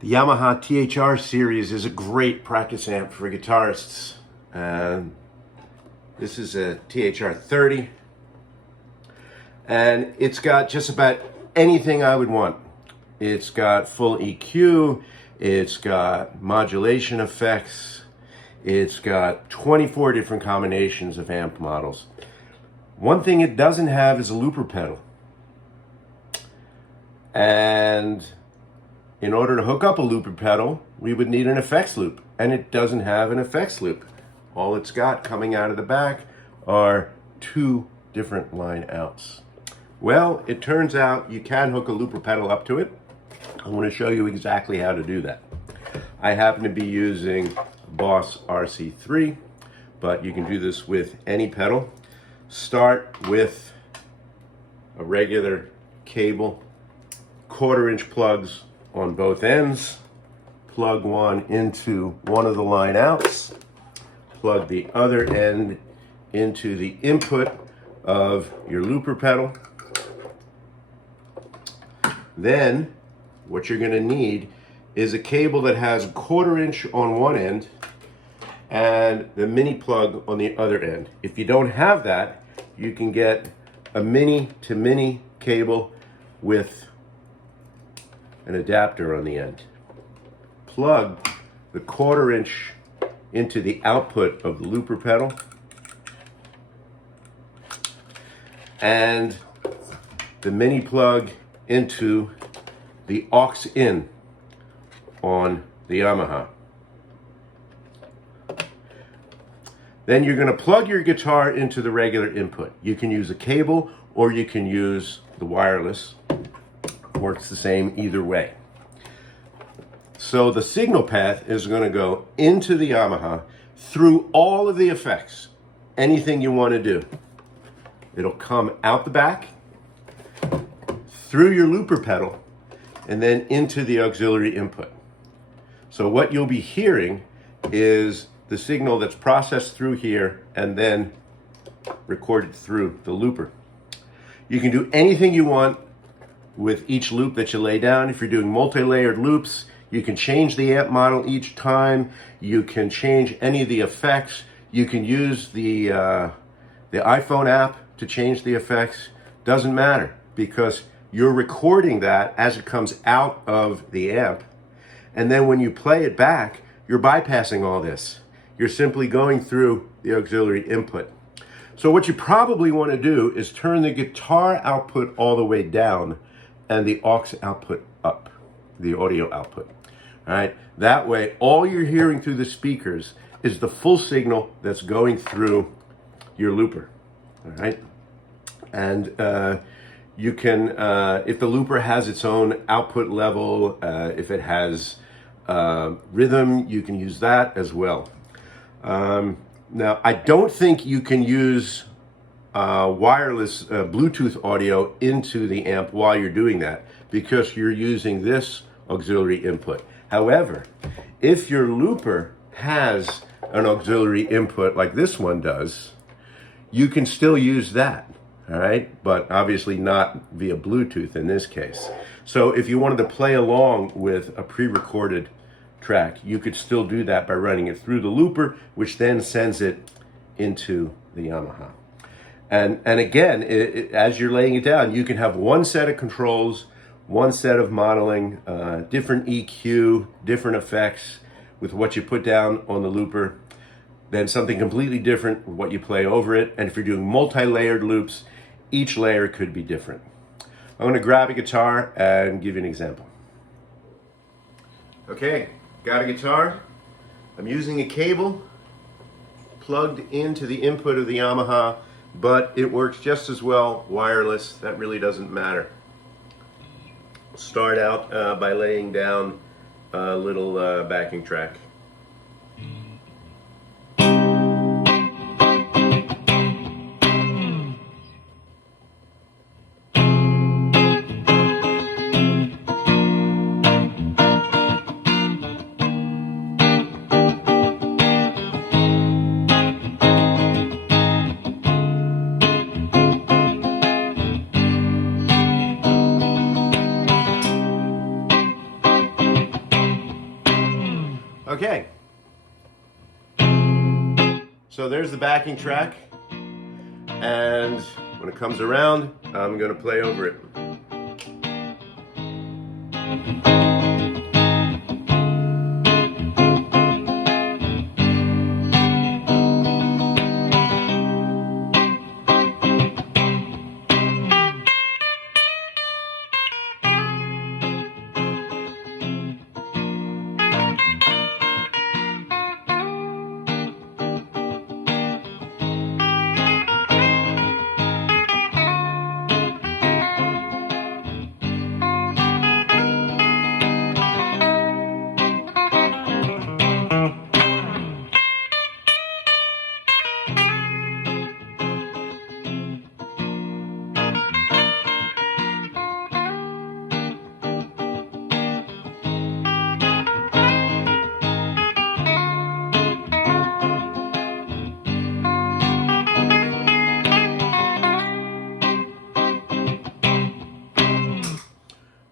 The Yamaha THR series is a great practice amp for guitarists. This is a THR30, and it's got just about anything I would want. It's got full EQ, it's got modulation effects, it's got 24 different combinations of amp models. One thing it doesn't have is a looper pedal. And in order to hook up a looper pedal, we would need an effects loop, and it doesn't have an effects loop. All it's got coming out of the back are two different line outs. Well, it turns out you can hook a looper pedal up to it. I want to show you exactly how to do that. I happen to be using Boss RC3, but you can do this with any pedal. Start with a regular cable, 1/4-inch plugs on both ends. Plug one into one of the line outs. Plug the other end into the input of your looper pedal. Then what you're going to need is a cable that has a 1/4-inch on one end and the mini plug on the other end. If you don't have that, you can get a mini to mini cable with an adapter on the end. Plug the 1/4-inch into the output of the looper pedal, and the mini plug into the aux in on the Yamaha. Then you're going to plug your guitar into the regular input. You can use a cable or you can use the wireless. Works the same either way. So the signal path is going to go into the Yamaha through all of the effects, anything you want to do. It'll come out the back, through your looper pedal, and then into the auxiliary input. So what you'll be hearing is the signal that's processed through here and then recorded through the looper. You can do anything you want with each loop that you lay down. If you're doing multi-layered loops, you can change the amp model each time. You can change any of the effects. You can use the iPhone app to change the effects. Doesn't matter, because you're recording that as it comes out of the amp. And then when you play it back, you're bypassing all this. You're simply going through the auxiliary input. So what you probably want to do is turn the guitar output all the way down and the aux output up, the audio output. All right, that way all you're hearing through the speakers is the full signal that's going through your looper. All right, and you can, if the looper has its own output level, if it has rhythm, you can use that as well. Now, I don't think you can use wireless Bluetooth audio into the amp while you're doing that, because you're using this auxiliary input. However, if your looper has an auxiliary input like this one does, you can still use that, all right? But obviously not via Bluetooth in this case. So if you wanted to play along with a pre-recorded track, you could still do that by running it through the looper, which then sends it into the Yamaha. And again, as you're laying it down, you can have one set of controls, one set of modeling, different EQ, different effects with what you put down on the looper, then something completely different with what you play over it. And if you're doing multi-layered loops, each layer could be different. I'm going to grab a guitar and give you an example. Okay, got a guitar. I'm using a cable plugged into the input of the Yamaha, but it works just as well wireless. That really doesn't matter. Start out by laying down a little backing track. Okay. So there's the backing track, and when it comes around, I'm going to play over it.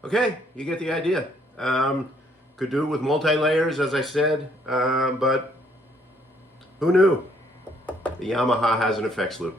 Okay, you get the idea. Could do it with multi-layers, as I said, but who knew? The Yamaha has an effects loop.